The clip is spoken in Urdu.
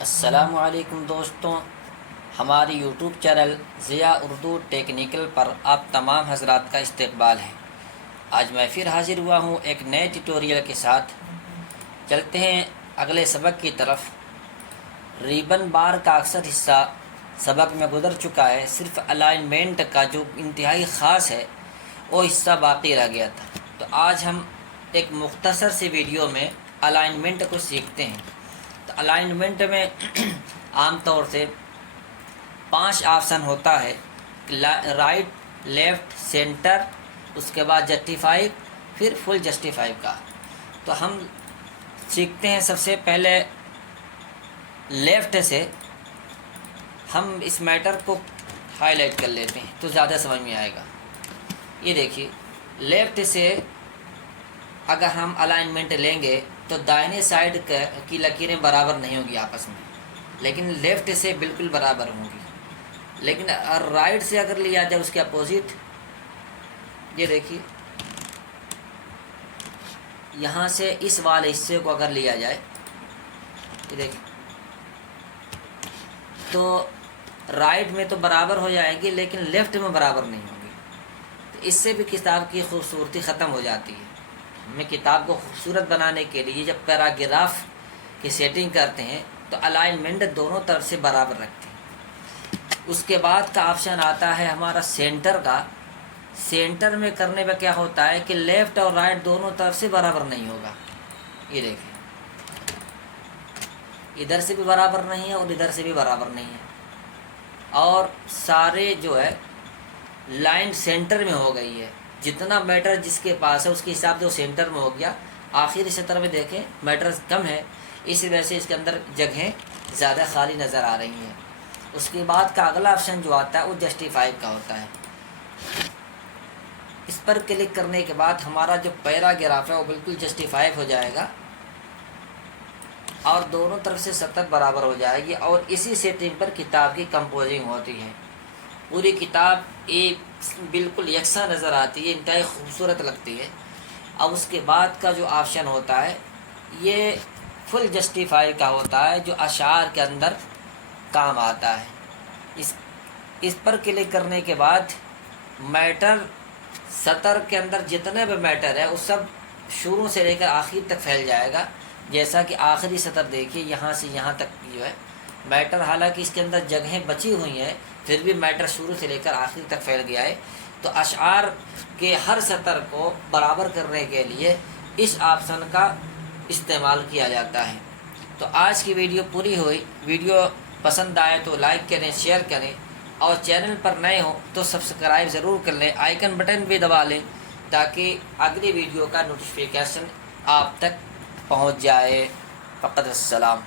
السلام علیکم دوستوں، ہماری YouTube channel Zia Urdu technical پر آپ تمام حضرات کا استقبال ہے۔ آج میں پھر حاضر ہوا ہوں ایک نئے ٹیوٹوریل کے ساتھ۔ چلتے ہیں اگلے سبق کی طرف۔ ریبن بار کا اکثر حصہ سبق میں گزر چکا ہے، صرف الائنمنٹ کا جو انتہائی خاص ہے وہ حصہ باقی رہ گیا تھا۔ تو آج ہم ایک مختصر سی ویڈیو میں الائنمنٹ کو سیکھتے ہیں۔ تو الائنمنٹ میں عام طور سے 5 آپشن ہوتا ہے: رائٹ، لیفٹ، سینٹر، اس کے بعد جسٹیفائی، پھر فل جسٹیفائی کا۔ تو ہم سیکھتے ہیں سب سے پہلے لیفٹ سے۔ ہم اس میٹر کو ہائی لائٹ کر لیتے ہیں تو زیادہ سمجھ میں آئے گا۔ یہ دیکھیے، لیفٹ سے اگر ہم الائنمنٹ لیں گے تو دائیں سائڈ کی لکیریں برابر نہیں ہوگی آپس میں، لیکن لیفٹ سے بالکل برابر ہوں گی۔ لیکن رائٹ سے اگر لیا جائے اس کے اپوزٹ، یہ دیکھیے یہاں سے اس والے حصے کو اگر لیا جائے، یہ دیکھیے تو رائٹ میں تو برابر ہو جائے گی لیکن لیفٹ میں برابر نہیں ہوگی۔ تو اس سے بھی کتاب کی خوبصورتی ختم ہو جاتی ہے۔ ہمیں کتاب کو خوبصورت بنانے کے لیے جب پیراگراف کی سیٹنگ کرتے ہیں تو الائنمنٹ دونوں طرف سے برابر رکھتے ہیں۔ اس کے بعد کا آپشن آتا ہے ہمارا سینٹر کا۔ سینٹر میں کرنے پہ کیا ہوتا ہے کہ لیفٹ اور رائٹ دونوں طرف سے برابر نہیں ہوگا۔ یہ دیکھیں، ادھر سے بھی برابر نہیں ہے اور ادھر سے بھی برابر نہیں ہے، اور سارے جو ہے لائن سینٹر میں ہو گئی ہے۔ جتنا میٹر جس کے پاس ہے اس کے حساب سے وہ سینٹر میں ہو گیا۔ آخری سطر میں دیکھیں میٹر کم ہے، اس وجہ سے اس کے اندر جگہیں زیادہ خالی نظر آ رہی ہیں۔ اس کے بعد کا اگلا آپشن جو آتا ہے وہ جسٹیفائی کا ہوتا ہے۔ اس پر کلک کرنے کے بعد ہمارا جو پیراگراف ہے وہ بالکل جسٹیفائی ہو جائے گا اور دونوں طرف سے سطر برابر ہو جائے گی، اور اسی سیٹنگ پر کتاب کی کمپوزنگ ہوتی ہے۔ پوری کتاب ایک بالکل یکساں نظر آتی ہے، انتہائی خوبصورت لگتی ہے۔ اب اس کے بعد کا جو آپشن ہوتا ہے یہ فل جسٹیفائی کا ہوتا ہے، جو اشعار کے اندر کام آتا ہے۔ اس پر کلک کرنے کے بعد میٹر سطر کے اندر جتنے بھی میٹر ہے وہ سب شروع سے لے کر آخر تک پھیل جائے گا۔ جیسا کہ آخری سطر دیکھیے، یہاں سے یہاں تک جو ہے میٹر، حالانکہ اس کے اندر جگہیں بچی ہوئی ہیں پھر بھی میٹر شروع سے لے کر آخر تک پھیل گیا ہے۔ تو اشعار کے ہر سطر کو برابر کرنے کے لیے اس آپشن کا استعمال کیا جاتا ہے۔ تو آج کی ویڈیو پوری ہوئی۔ ویڈیو پسند آئے تو لائک کریں، شیئر کریں، اور چینل پر نئے ہوں تو سبسکرائب ضرور کر لیں، آئیکن بٹن بھی دبا لیں تاکہ اگلی ویڈیو کا نوٹیفیکیشن آپ تک پہنچ جائے۔ فقط السلام۔